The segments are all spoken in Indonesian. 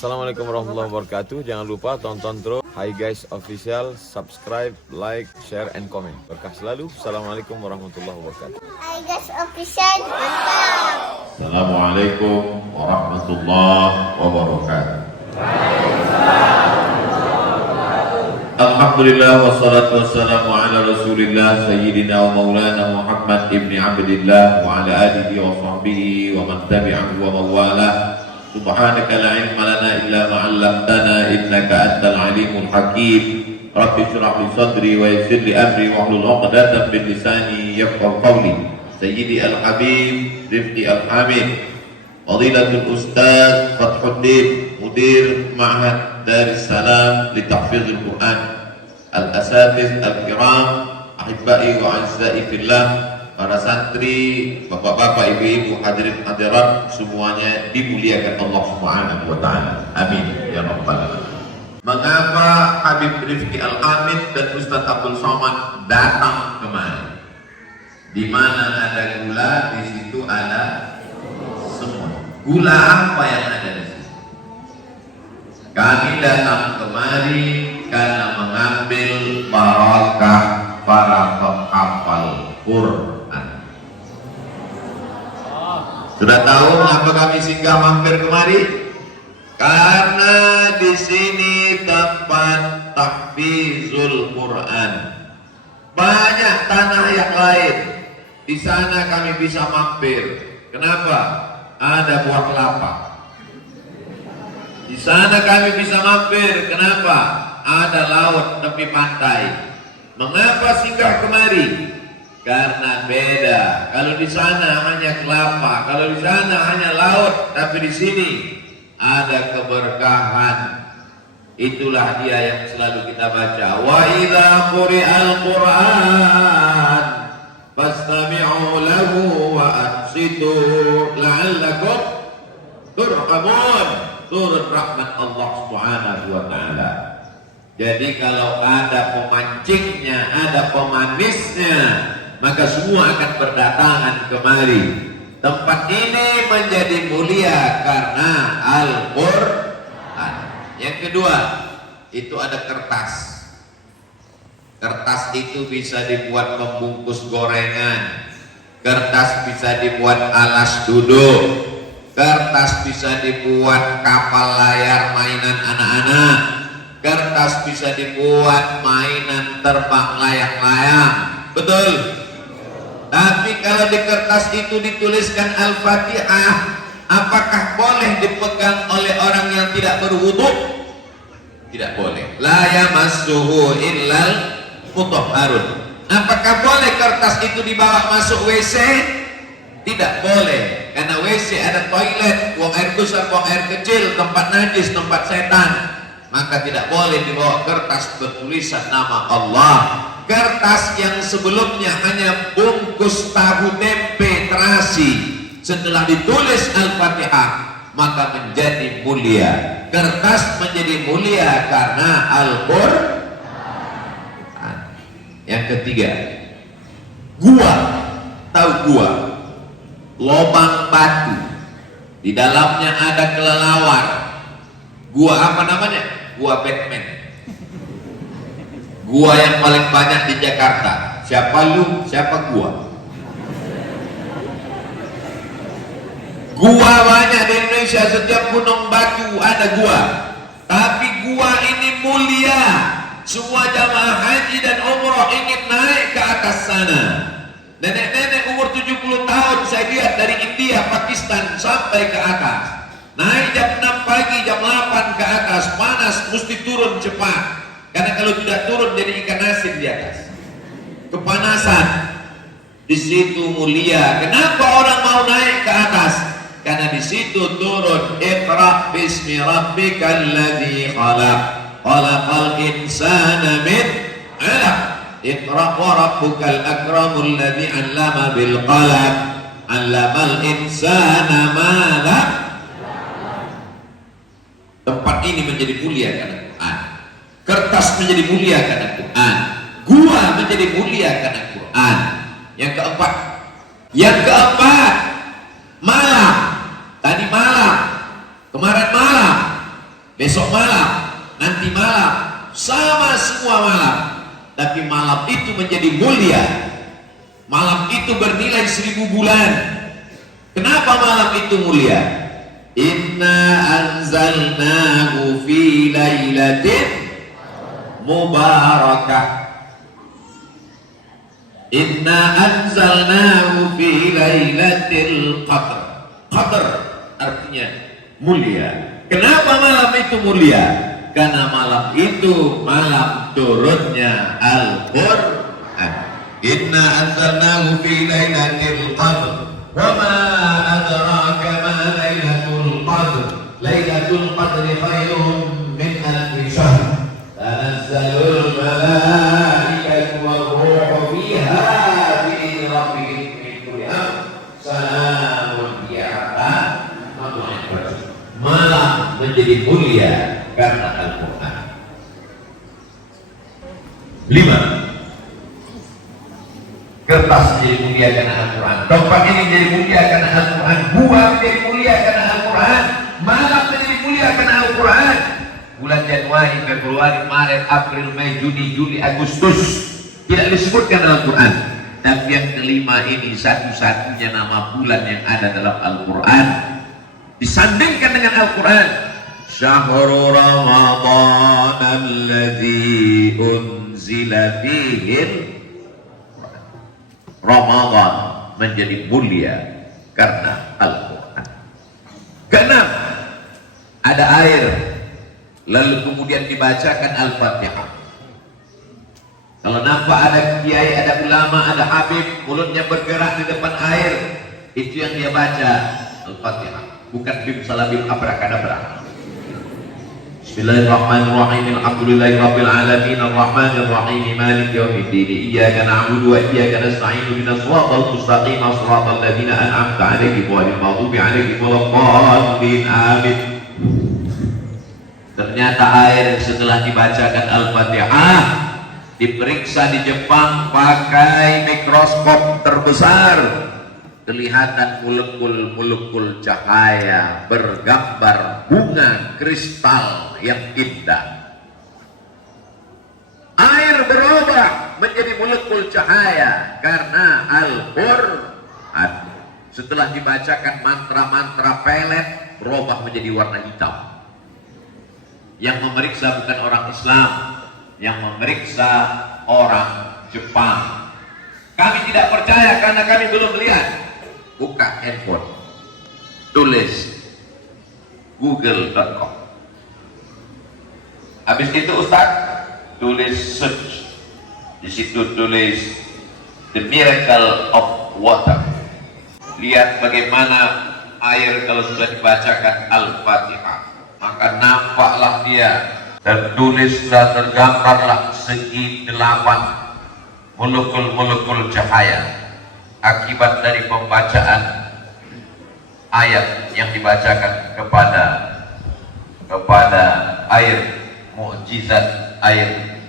Assalamualaikum warahmatullahi wabarakatuh. Jangan lupa tonton terus Hi Guys Official, subscribe, like, share, and comment. Berkah selalu. Assalamualaikum warahmatullahi wabarakatuh. Hi Guys Official, mantap. Assalamualaikum warahmatullahi wabarakatuh. Alhamdulillah wassalatu wassalamu ala rasulillah sayyidina wa maulana Muhammad ibni abdillah wa ala alihi wa sahbihi wa man tabi'ahu wa mawalah. Subhanaka la ilma lana illa ma 'allamtana innaka antal alimul hakim. Rabbi shrah li sadri wa yassir li amri wa hlul 'uqdatam min lisani yafqahu qawli. Sayyidi al-habib Rifqi al-hamid Fadilatul Ustaz Fathuddin Mudir Ma'had Darussalam li Tahfizul Quran, al-asatiz al-kiram, ahibbai wa azzai fillah, para santri, bapak-bapak, ibu-ibu, hadirin hadirat semuanya dimuliakan Allah Subhanahu wa taala. Amin ya rabbal alamin. Mengapa Habib Rifqi Al-Hamid dan Ustaz Abdul Somad datang kemari? Di mana ada gula, di situ ada semua. Gula apa yang ada di situ? Kami datang kemari karena mengambil barakah para penghafal Quran. Sudah tahu mengapa kami singgah mampir kemari? Karena di sini tempat tahfizul Quran. Banyak tanah yang lain. Di sana kami bisa mampir. Kenapa? Ada buah kelapa. Di sana kami bisa mampir. Kenapa? Ada laut tepi pantai. Mengapa singgah kemari? Karena beda. Kalau di sana hanya kelapa, kalau di sana hanya laut, tapi di sini ada keberkahan. Itulah dia yang selalu kita baca. Wa idza quri'al Qur'an fastami'u lahu wa ansitu la'allakum turhamun. Turun rahmat Allah Subhanahu wa taala. Jadi kalau ada pemancingnya, ada pemanisnya, maka semua akan berdatangan kemari. Tempat ini menjadi mulia karena Al-Quran. Yang kedua, itu ada kertas. Kertas itu bisa dibuat membungkus gorengan. Kertas bisa dibuat alas duduk. Kertas bisa dibuat kapal layar mainan anak-anak. Kertas bisa dibuat mainan terbang layang-layang. Betul? Tapi kalau di kertas itu dituliskan Al-Fatihah, apakah boleh dipegang oleh orang yang tidak berwudu? Tidak boleh. La yamassuhu illal mutahharun. Apakah boleh kertas itu dibawa masuk WC? Tidak boleh. Karena WC ada toilet, buang air besar, buang air kecil, tempat najis, tempat setan. Maka tidak boleh dibawa kertas bertulisan nama Allah. Kertas yang sebelumnya hanya bungkus tahu tempe terasi, setelah ditulis Al-Fatihah maka menjadi mulia. Kertas menjadi mulia karena Al-Quran. Yang ketiga, gua. Tahu gua? Lobang batu, di dalamnya ada kelelawar. Gua apa namanya? Gua Batman. Gua yang paling banyak di Jakarta. Siapa lu? Siapa gua? Gua banyak di Indonesia. Setiap gunung batu ada gua. Tapi gua ini mulia. Semua jamaah haji dan umroh ingin naik ke atas sana. Nenek-nenek umur 70 tahun saya lihat dari India, Pakistan sampai ke atas. Naik jam 6 pagi, jam 8 ke atas. Panas, mesti turun cepat. Karena kalau tidak turun jadi ikan asin di atas. Kepanasan. Di situ mulia. Kenapa orang mau naik ke atas? Karena di situ turun Iqra bismi rabbikal ladzi khalaq. Khalaqal insana min 'alaq. Iqra wa rabbukal akramul ladzi 'allama bil qalam. 'Allamal insana ma lam. Tempat ini menjadi mulia karena Quran. Kertas menjadi mulia karena Quran. Gua menjadi mulia karena Quran. Yang keempat, malam. Tadi malam, kemarin malam, besok malam, nanti malam, sama semua malam. Tapi malam itu menjadi mulia. Malam itu bernilai 1000 bulan. Kenapa malam itu mulia? Inna anzalnahu fi lailatin mubarakah. Inna anzalnahu fi lailatul qadr. Qadr artinya mulia. Kenapa malam itu mulia? Karena malam itu malam turunnya Al-Qur'an. Inna anzalnahu fi lailatul qadr. Wa ma adraka ma lailatul qadr. Lailatul qadri khairun min alfi syahr. Tanazzalul malaikatu war-ruhu fiha bi rabbihim min kulli amr. Salamun hiya hatta matla'il fajr. Malam menjadi mulia karena Al-Quran. 5. Kertas menjadi mulia karena Al-Quran. Dompet ini menjadi mulia karena Al-Quran. Buah menjadi mulia karena Al-Quran. Malam menjadi mulia karena Al-Quran. Bulan Januari, Februari, Maret, April, Mei, Juni, Juli, Agustus tidak disebutkan dalam Al-Quran. Tapi yang kelima ini satu-satunya nama bulan yang ada dalam Al-Quran disandingkan dengan Al-Quran. Syahrul Ramadan alladzi unzila fihi Ramadan menjadi mulia karena Al-Quran. Keenam, ada air lalu kemudian dibacakan Al-Fatihah. Kalau nampak ada kiai, ada ulama, ada habib mulutnya bergerak di depan air, itu yang dia baca Al-Fatihah, bukan bim salabim abrakadabra. Bismillahirrahmanirrahim. Alhamdulillahirabbil alamin arrahmanir rahim maliki yaumiddin. Iyyaka na'budu wa iyyaka nasta'in. Ihdinas siratal mustaqim siratal ladzina an'amta 'alaihim ghairil maghdubi 'alaihim waladdallin. Amin. Ternyata air setelah dibacakan Al-Fatihah diperiksa di Jepang pakai mikroskop terbesar. Kelihatan molekul-molekul cahaya bergambar bunga kristal yang indah. Air berubah menjadi molekul cahaya karena Al-Quran. Setelah dibacakan mantra-mantra pelet, berubah menjadi warna hitam. Yang memeriksa bukan orang Islam, yang memeriksa orang Jepang. Kami tidak percaya karena kami belum melihat. Buka handphone, tulis google.com. Habis itu Ustaz tulis search, di situ tulis the miracle of water. Lihat bagaimana air kalau sudah dibacakan Al-Fatihah, maka nampaklah dia dan tulislah, tergambarlah segi 8 molekul-molekul cahaya akibat dari pembacaan ayat yang dibacakan kepada air, mukjizat air.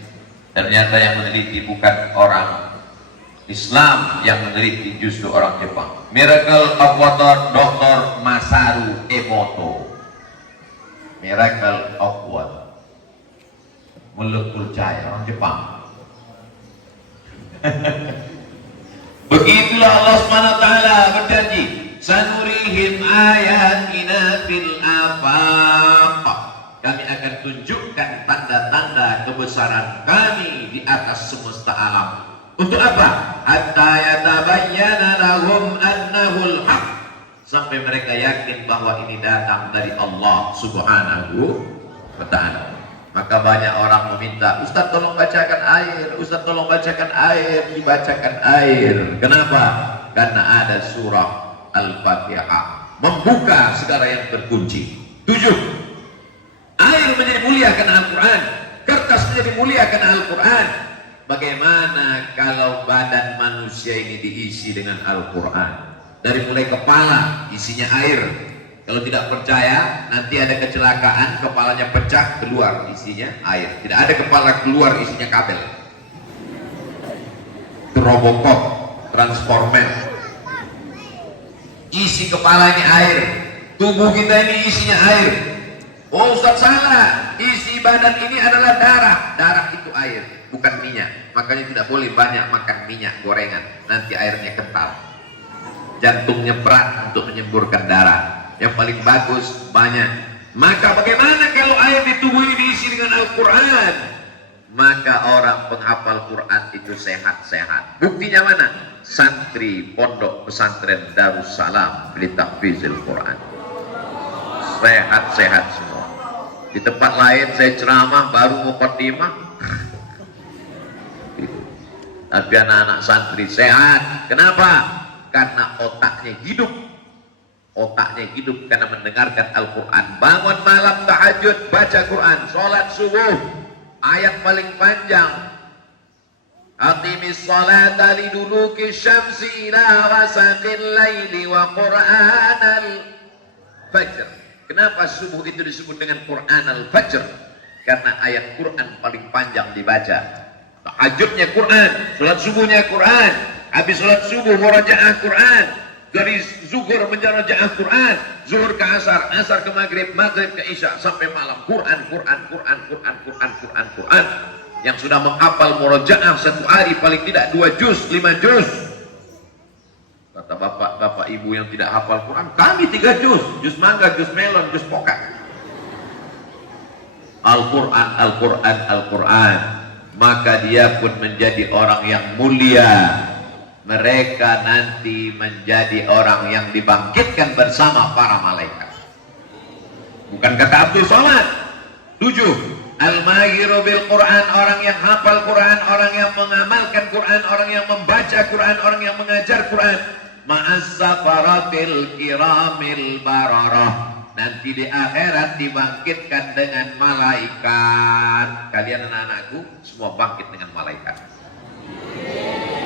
Ternyata yang meneliti bukan orang Islam, yang meneliti justru orang Jepang. Miracle of Water, Dr. Masaru Emoto. Miracle of Water, molekul cahaya, orang Jepang. Begitulah Allah SWT berjanji, sanurihim ayatina fil afaq. Kami akan tunjukkan tanda-tanda kebesaran kami di atas semesta alam. Untuk apa? Hatta yatabayyana lahum annahul haq. Sampai mereka yakin bahwa ini datang dari Allah Subhanahu wa ta'ala. Maka banyak orang meminta, Ustaz tolong bacakan air, Ustaz tolong bacakan air, dibacakan air. Kenapa? Karena ada surah Al-Fatihah membuka segala yang terkunci. 7. Air menjadi mulia karena Al-Quran. Kertas menjadi mulia karena Al-Quran. Bagaimana kalau badan manusia ini diisi dengan Al-Quran? Dari mulai kepala isinya air. Kalau tidak percaya, nanti ada kecelakaan, kepalanya pecah, keluar isinya air. Tidak ada kepala keluar isinya kabel. Robocop, Transformer. Isi kepalanya air. Tubuh kita ini isinya air. Oh Ustaz salah, isi badan ini adalah darah. Darah itu air, bukan minyak. Makanya tidak boleh banyak makan minyak gorengan, nanti airnya kental. Jantungnya berat untuk menyemburkan darah. Yang paling bagus banyak. Maka bagaimana kalau air di tubuh ini diisi dengan Al-Quran? Maka orang penghafal Quran itu sehat-sehat. Buktinya mana? Santri pondok pesantren Darussalam li tahfizil Quran. Sehat-sehat semua. Di tempat lain saya ceramah baru muqaddimah. Tapi anak-anak santri sehat. Kenapa? Karena otaknya hidup. Otaknya hidup karena mendengarkan Al-Quran. Bangun malam tahajud, baca Quran. Sholat subuh, ayat paling panjang. Aqimis sholata liduluki syamsi ila wasaqil laili wa Qur'anal fajr. Kenapa subuh itu disebut dengan Quran al-Fajr? Karena ayat Quran paling panjang dibaca. Tahajudnya Quran, sholat subuhnya Quran, habis sholat subuh murajaah Quran, dari zuhur menjarajaah Quran, zuhur ke asar, asar ke maghrib, maghrib ke isya, sampai malam Quran. Yang sudah menghafal murajaah satu hari paling tidak 2 juz, 5 juz. Kata bapak ibu yang tidak hafal Quran, kami 3 juz, juz mangga, juz melon, juz pokak. Al-Quran. Maka dia pun menjadi orang yang mulia. Mereka nanti menjadi orang yang dibangkitkan bersama para malaikat. Bukan kata Abdul Somad. 7. Al-Mahiru bil Quran, orang yang hafal Quran, orang yang mengamalkan Quran, orang yang membaca Quran, orang yang mengajar Quran. Ma'as-safaratil kiramil bararah. Nanti di akhirat dibangkitkan dengan malaikat. Kalian anak-anakku semua bangkit dengan malaikat.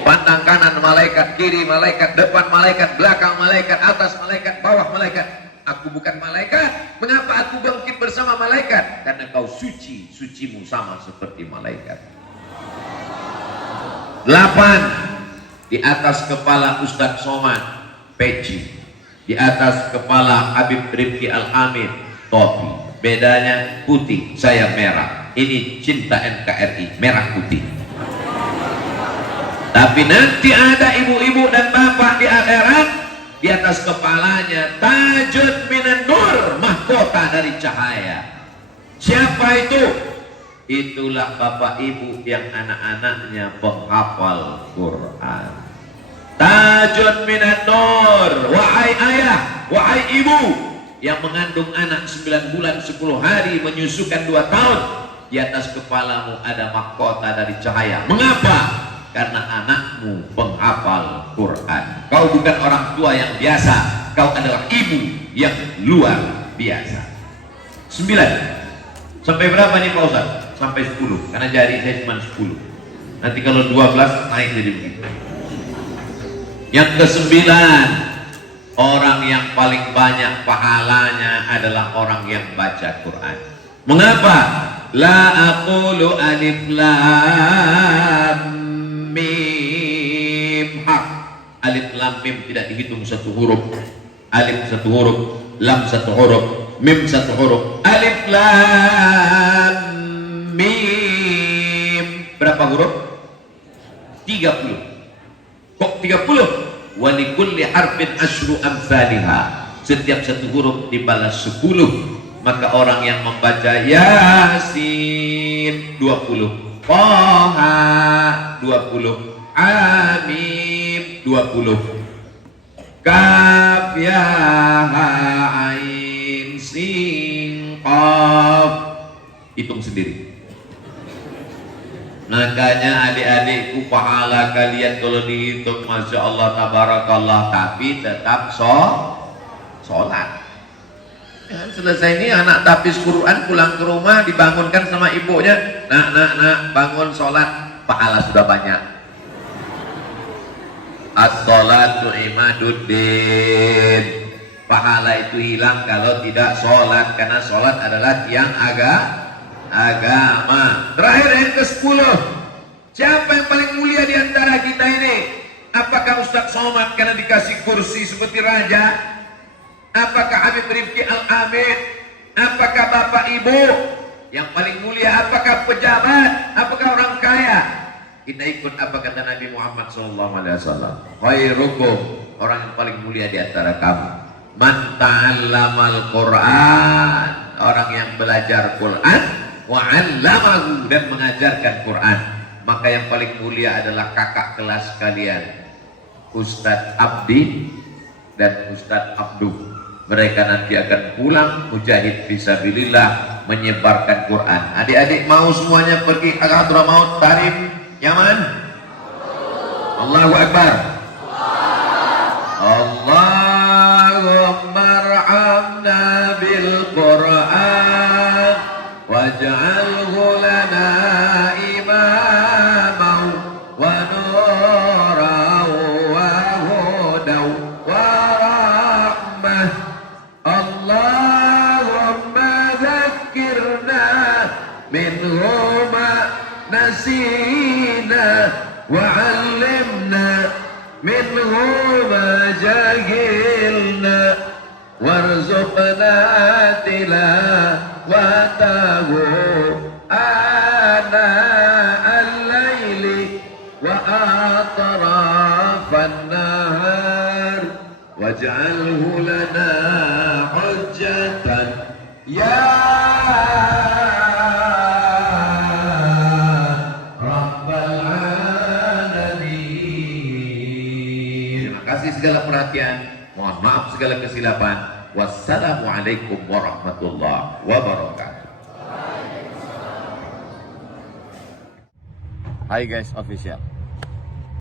Pandang kanan malaikat, kiri malaikat, depan malaikat, belakang malaikat, atas malaikat, bawah malaikat. Aku bukan malaikat. Mengapa aku bangkit bersama malaikat? Karena kau suci, sucimu sama seperti malaikat. 8. Di atas kepala Ustadz Somad peci, di atas kepala Habib Rifki Al-Amin topi. Bedanya putih, saya merah. Ini cinta NKRI, merah putih. Tapi nanti ada ibu-ibu dan bapak di akhirat, di atas kepalanya tajud minan nur, mahkota dari cahaya. Siapa itu? Itulah bapak ibu yang anak-anaknya penghafal Quran. Tajud minan nur. Wahai ayah, wahai ibu yang mengandung anak 9 bulan 10 hari, menyusukan 2 tahun, di atas kepalamu ada mahkota dari cahaya. Mengapa? Karena anakmu penghafal Quran. Kau bukan orang tua yang biasa, kau adalah ibu yang luar biasa. 9. Sampai berapa nih Pak Ustaz? Sampai 10, karena jari saya cuma 10. Nanti kalau 12 naik jadi begitu. Yang ke-9, orang yang paling banyak pahalanya adalah orang yang baca Quran. Mengapa? La aqulu alif lam mim hak. Alif lam mim tidak dihitung 1 huruf. Alif 1 huruf, lam 1 huruf, mim 1 huruf. Alif lam mim berapa huruf? 30. Kok 30? Walikulli harfin asyru amsalihha. Setiap 1 huruf dibalas 10. Maka orang yang membaca Yasin 20, Taha 20, Hamim 20, Kaf ya ha ain sin qaf. Hitung sendiri. Makanya adik-adikku, pahala kalian kalau dihitung Masya Allah tabarakallah, tapi tetap sholat. Ya, selesai ini anak tapis Quran pulang ke rumah, dibangunkan sama ibunya, nak bangun sholat, pahala sudah banyak. As-sholatu imaduddin. Pahala itu hilang kalau tidak sholat, karena sholat adalah tiang agama. Terakhir yang ke-10, siapa yang paling mulia di antara kita ini? Apakah Ustadz Somad karena dikasih kursi seperti raja? Apakah Habib Rifki Al-Amin Apakah bapak ibu? Yang paling mulia apakah pejabat? Apakah orang kaya? Kita ikut apa kata Nabi Muhammad SAW. Khairukum, orang yang paling mulia di antara kamu, man ta'allamal Qur'an, orang yang belajar Quran, wa 'allamahu, dan mengajarkan Quran. Maka yang paling mulia adalah kakak kelas kalian, Ustadz Abdi dan Ustadz Abdu. Mereka nanti akan pulang mujahid fisabilillah, menyebarkan Quran. Adik-adik mau semuanya pergi ke Hadramaut Tarim Yaman? Allahu Akbar. Allahumma arhamna bil Quran waj'alhu lana imaman wa nuran wa hudan wa rahmah. Allahumma dhakkirna minhu ma nasina wa 'allimna minhu ma jahilna warzuqna tilawatahu ana al-laili wa atrafan nahar waj'alhu lana hujjatan ya Rabbal Alamin. Terima kasih segala perhatian, mohon maaf segala kesilapan. Wassalamualaikum warahmatullahi wabarakatuh. Hi guys official.